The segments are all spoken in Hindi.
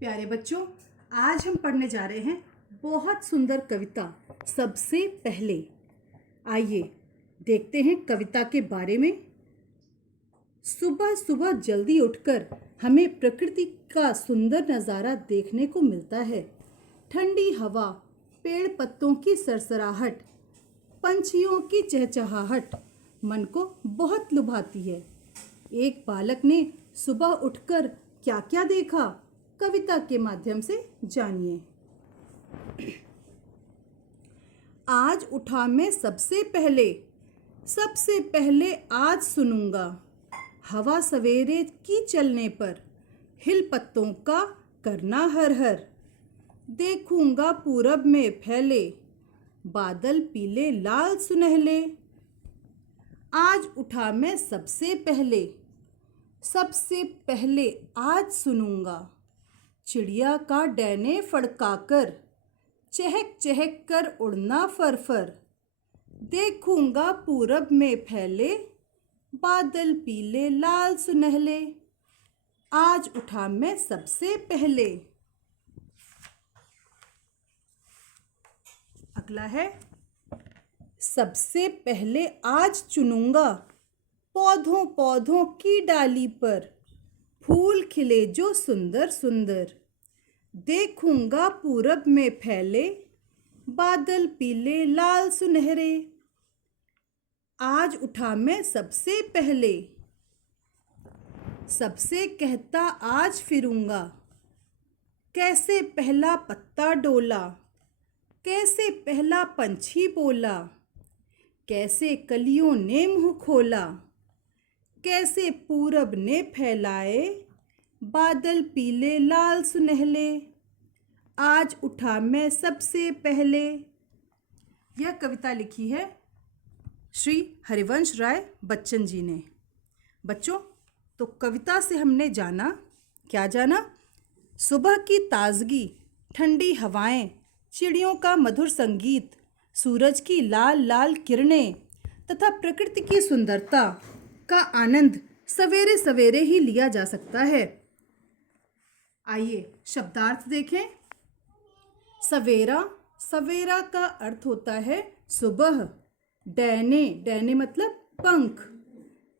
प्यारे बच्चों, आज हम पढ़ने जा रहे हैं बहुत सुंदर कविता सबसे पहले। आइए देखते हैं कविता के बारे में। सुबह सुबह जल्दी उठकर हमें प्रकृति का सुंदर नज़ारा देखने को मिलता है। ठंडी हवा, पेड़ पत्तों की सरसराहट, पंछियों की चहचहाहट मन को बहुत लुभाती है। एक बालक ने सुबह उठकर क्या क्या देखा, कविता के माध्यम से जानिए। आज उठा मैं सबसे पहले आज सुनूंगा, हवा सवेरे की चलने पर हिल पत्तों का करना हर हर। देखूंगा पूरब में फैले बादल पीले लाल सुनहले। आज उठा मैं सबसे पहले आज सुनूंगा, चिड़िया का डैने फड़काकर चहक चहक कर उड़ना फरफर। देखूंगा पूरब में फैले बादल पीले लाल सुनहले। आज उठा मैं सबसे पहले। अगला है, सबसे पहले आज चुनूंगा पौधों पौधों की डाली पर फूल खिले जो सुंदर सुंदर। देखूंगा पूरब में फैले बादल पीले लाल सुनहरे। आज उठा मैं सबसे पहले। सबसे कहता आज फिरूंगा, कैसे पहला पत्ता डोला, कैसे पहला पंछी बोला, कैसे कलियों ने मुँह खोला, कैसे पूरब ने फैलाए बादल पीले लाल सुनहले। आज उठा मैं सबसे पहले। यह कविता लिखी है श्री हरिवंश राय बच्चन जी ने। बच्चों, तो कविता से हमने जाना, क्या जाना? सुबह की ताजगी, ठंडी हवाएं, चिड़ियों का मधुर संगीत, सूरज की लाल लाल किरणें तथा प्रकृति की सुंदरता का आनंद सवेरे सवेरे ही लिया जा सकता है। आइए शब्दार्थ देखें। सवेरा, सवेरा का अर्थ होता है सुबह। डैने, डैने मतलब पंख।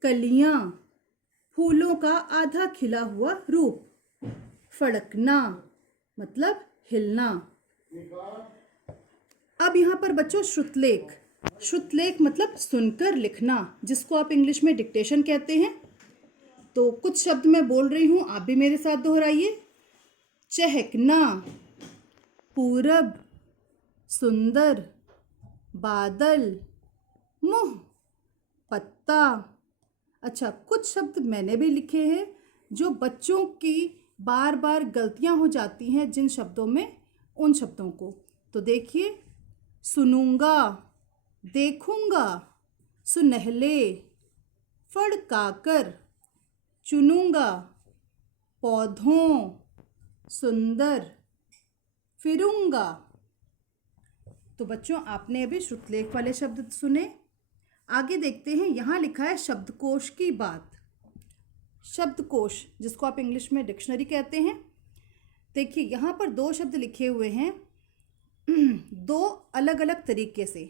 कलियां, फूलों का आधा खिला हुआ रूप। फड़कना मतलब हिलना। अब यहाँ पर बच्चों श्रुतलेख, श्रुतलेख मतलब सुनकर लिखना, जिसको आप इंग्लिश में डिक्टेशन कहते हैं। तो कुछ शब्द मैं बोल रही हूँ, आप भी मेरे साथ दोहराइए। चहकना, पूरब, सुंदर, बादल, मुँह, पत्ता। अच्छा, कुछ शब्द मैंने भी लिखे हैं जो बच्चों की बार बार गलतियाँ हो जाती हैं जिन शब्दों में, उन शब्दों को तो देखिए। सुनूंगा, देखूंगा, सुनहले, फड़काकर, चुनूंगा, पौधों, सुंदर, फिरूंगा। तो बच्चों, आपने अभी श्रुतलेख वाले शब्द सुने। आगे देखते हैं, यहाँ लिखा है शब्दकोश की बात। शब्दकोश, जिसको आप इंग्लिश में डिक्शनरी कहते हैं। देखिए यहाँ पर दो शब्द लिखे हुए हैं दो अलग अलग तरीके से।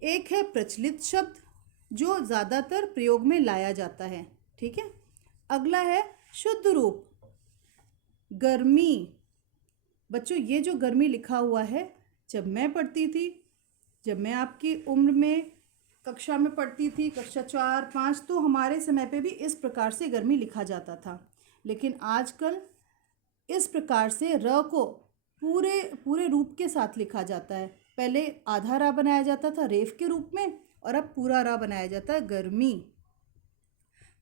एक है प्रचलित शब्द जो ज़्यादातर प्रयोग में लाया जाता है, ठीक है। अगला है शुद्ध रूप, गर्मी। बच्चों, ये जो गर्मी लिखा हुआ है, जब मैं पढ़ती थी, जब मैं आपकी उम्र में कक्षा में पढ़ती थी, कक्षा 4, 5, तो हमारे समय पे भी इस प्रकार से गर्मी लिखा जाता था। लेकिन आजकल इस प्रकार से र को पूरे रूप के साथ लिखा जाता है। पहले आधा रा बनाया जाता था रेफ के रूप में, और अब पूरा रा बनाया जाता है गर्मी।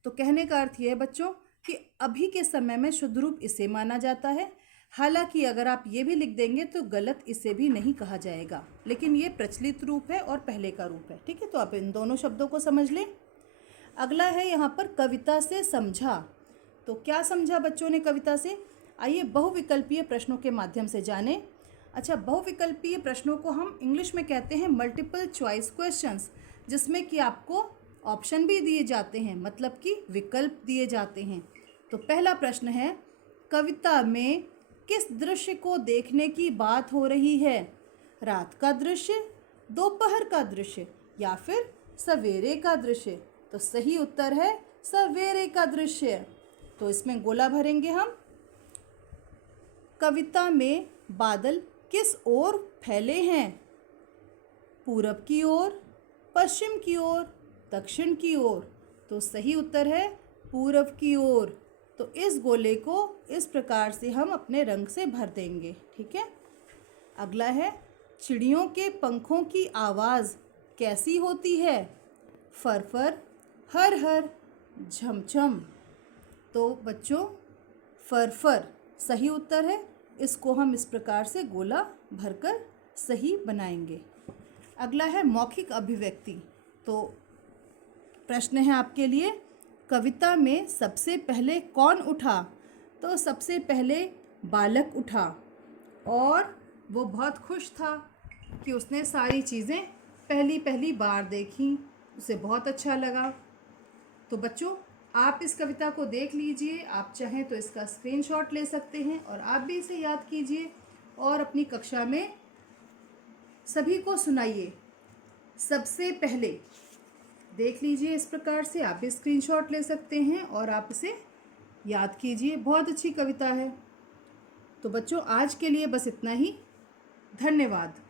तो कहने का अर्थ यह है बच्चों कि अभी के समय में शुद्ध रूप इसे माना जाता है। हालांकि अगर आप ये भी लिख देंगे तो गलत इसे भी नहीं कहा जाएगा, लेकिन ये प्रचलित रूप है और पहले का रूप है, ठीक है। तो आप इन दोनों शब्दों को समझ लें। अगला है यहाँ पर कविता से समझा। तो क्या समझा बच्चों ने कविता से? आइए बहुविकल्पीय प्रश्नों के माध्यम से जानें। अच्छा, बहुविकल्पीय प्रश्नों को हम इंग्लिश में कहते हैं मल्टीपल चॉइस क्वेश्चंस, जिसमें कि आपको ऑप्शन भी दिए जाते हैं, मतलब कि विकल्प दिए जाते हैं। तो पहला प्रश्न है, कविता में किस दृश्य को देखने की बात हो रही है? रात का दृश्य, दोपहर का दृश्य या फिर सवेरे का दृश्य? तो सही उत्तर है सवेरे का दृश्य। तो इसमें गोला भरेंगे हम। कविता में बादल किस ओर फैले हैं? पूरब की ओर, पश्चिम की ओर, दक्षिण की ओर? तो सही उत्तर है पूरब की ओर। तो इस गोले को इस प्रकार से हम अपने रंग से भर देंगे। ठीक है। अगला है, चिड़ियों के पंखों की आवाज़ कैसी होती है? फर, हर हर, झमझम? तो बच्चों फर सही उत्तर है। इसको हम इस प्रकार से गोला भरकर सही बनाएंगे। अगला है मौखिक अभिव्यक्ति। तो प्रश्न है आपके लिए, कविता में सबसे पहले कौन उठा? तो सबसे पहले बालक उठा और वो बहुत खुश था कि उसने सारी चीज़ें पहली बार देखी, उसे बहुत अच्छा लगा। तो बच्चों आप इस कविता को देख लीजिए, आप चाहें तो इसका स्क्रीनशॉट ले सकते हैं और आप भी इसे याद कीजिए और अपनी कक्षा में सभी को सुनाइए। सबसे पहले देख लीजिए, इस प्रकार से आप भी स्क्रीनशॉट ले सकते हैं और आप इसे याद कीजिए। बहुत अच्छी कविता है। तो बच्चों आज के लिए बस इतना ही। धन्यवाद।